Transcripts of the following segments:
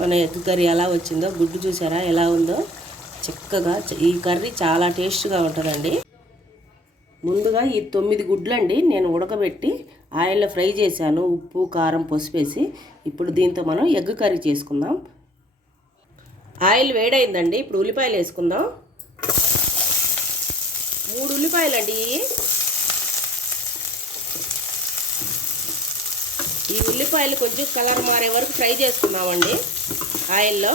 మన egg curry ఎలా వచ్చిందో. గుడ్డు చూసారా ఎలా ఉందో చిక్కగా. ఈ కర్రీ చాలా టేస్ట్గా ఉంటుందండి. ముందుగా ఈ 9 గుడ్లండి నేను ఉడకబెట్టి ఆయిల్లో ఫ్రై చేశాను, ఉప్పు కారం పసుపేసి. ఇప్పుడు దీంతో మనం ఎగ్ కర్రీ చేసుకుందాం. ఆయిల్ వేడైందండి. ఇప్పుడు ఉల్లిపాయలు వేసుకుందాం. 3 ఉల్లిపాయలండి. ఈ ఉల్లిపాయలు కొంచెం కలర్ మారే వరకు ఫ్రై చేసుకుందామండి ఆయిల్లో.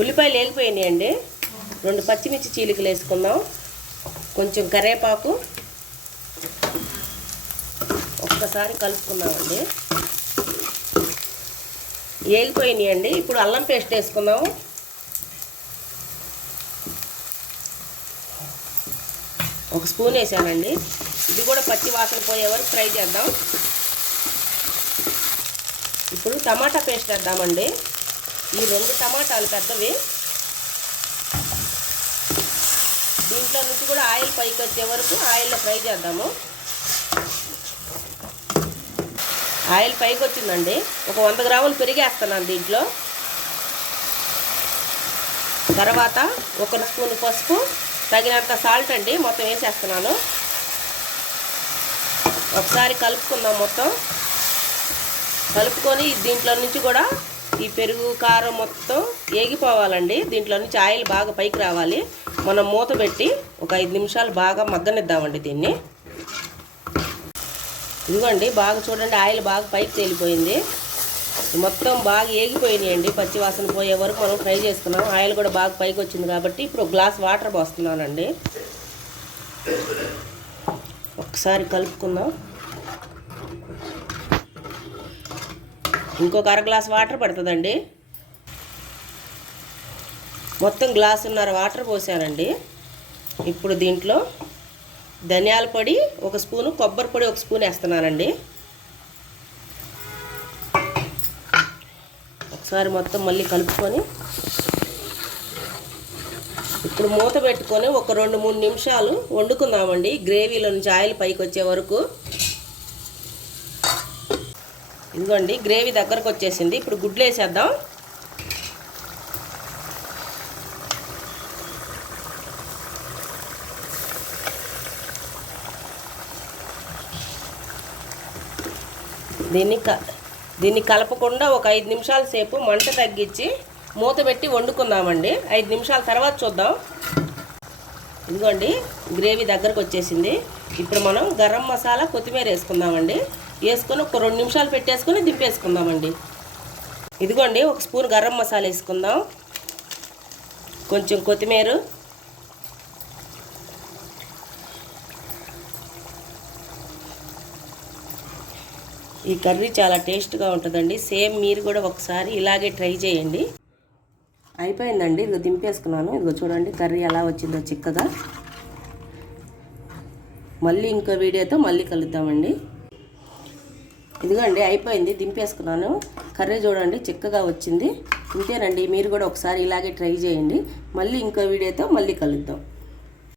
ఉల్లిపాయలు వేగిపోయినాయండి. 2 పచ్చిమిర్చి చీలికలు వేసుకుందాం. కొంచెం కరివేపాకు, ఒక్కసారి కలుపుకుందామండి. వేగిపోయినాయండి. ఇప్పుడు అల్లం పేస్ట్ వేసుకుందాం. ఒక స్పూన్ వేసానండి. ఇది కూడా పచ్చి వాసన పోయే వరకు ఫ్రై చేద్దాం. ఇప్పుడు టమాటా పేస్ట్ వేద్దామండి. ఈ 2 టమాటాలు పెద్దవి. దీంట్లో నుంచి కూడా ఆయిల్ పైకి వచ్చే వరకు ఆయిల్లో ఫ్రై చేద్దాము. ఆయిల్ పైకి వచ్చిందండి. ఒక 100 గ్రాములు పెరిగేస్తున్నాను దీంట్లో. తర్వాత 1 స్పూన్ పసుపు, తగినంత సాల్ట్ అండి మొత్తం వేసేస్తున్నాను. ఒకసారి కలుపుకుందాం. మొత్తం కలుపుకొని దీంట్లో నుంచి కూడా ఈ పెరుగు కారం మొత్తం వేగిపోవాలండి. దీంట్లో నుంచి ఆయిల్ బాగా పైకి రావాలి. మనం మూత పెట్టి ఒక 5 నిమిషాలు బాగా మగ్గనిద్దామండి దీన్ని. ఇదిగోండి బాగా చూడండి, ఆయిల్ బాగా పైకి తేలిపోయింది. మొత్తం బాగా వేగిపోయినాయండి. పచ్చి వాసన పోయే వరకు మనం ఫ్రై చేసుకున్నాం. ఆయిల్ కూడా బాగా పైకి వచ్చింది కాబట్టి ఇప్పుడు ఒక గ్లాస్ వాటర్ పోస్తున్నానండి. ఒకసారి కలుపుకుందాం. ఇంకొక 1/2 గ్లాస్ వాటర్ పడుతుందండి. మొత్తం 1.5 గ్లాసున్నర వాటర్ పోసానండి. ఇప్పుడు దీంట్లో ధనియాల పొడి 1 స్పూను, కొబ్బరి పొడి 1 స్పూన్ వేస్తున్నానండి. ఒకసారి మొత్తం మళ్ళీ కలుపుకొని ఇప్పుడు మూత పెట్టుకొని ఒక 2-3 నిమిషాలు వండుకుందామండి. గ్రేవీలో నుంచి ఆయిల్ పైకి వచ్చే వరకు. ఇదిగోండి గ్రేవీ దగ్గరకు వచ్చేసింది. ఇప్పుడు గుడ్లు వేసేద్దాం. దీన్ని కలపకుండా ఒక 5 నిమిషాల సేపు మంట తగ్గించి మూత పెట్టి వండుకుందామండి. 5 నిమిషాల తర్వాత చూద్దాం. ఇదిగోండి గ్రేవీ దగ్గరకు వచ్చేసింది. ఇప్పుడు మనం గరం మసాలా, కొత్తిమీర వేసుకుందామండి. వేసుకొని ఒక 2 నిమిషాలు పెట్టేసుకొని దింపేసుకుందామండి. ఇదిగోండి 1 స్పూన్ గరం మసాలా వేసుకుందాం. కొంచెం కొత్తిమీర, ఈ కర్రీ చాలా టేస్ట్గా ఉంటుందండి. సేమ్ మీరు కూడా ఒకసారి ఇలాగే ట్రై చేయండి. అయిపోయిందండి. ఇదిగో దింపేసుకున్నాను. ఇదిగో చూడండి కర్రీ ఎలా వచ్చిందో చిక్కగా. మళ్ళీ ఇంకో వీడియోతో మళ్ళీ కలుద్దామండి. ఇదిగోండి అయిపోయింది, దింపేసుకున్నాను. కర్రీ చూడండి చిక్కగా వచ్చింది. ఇంతేనండి. మీరు కూడా ఒకసారి ఇలాగే ట్రై చేయండి. మళ్ళీ ఇంకో వీడియోతో మళ్ళీ కలుద్దాం.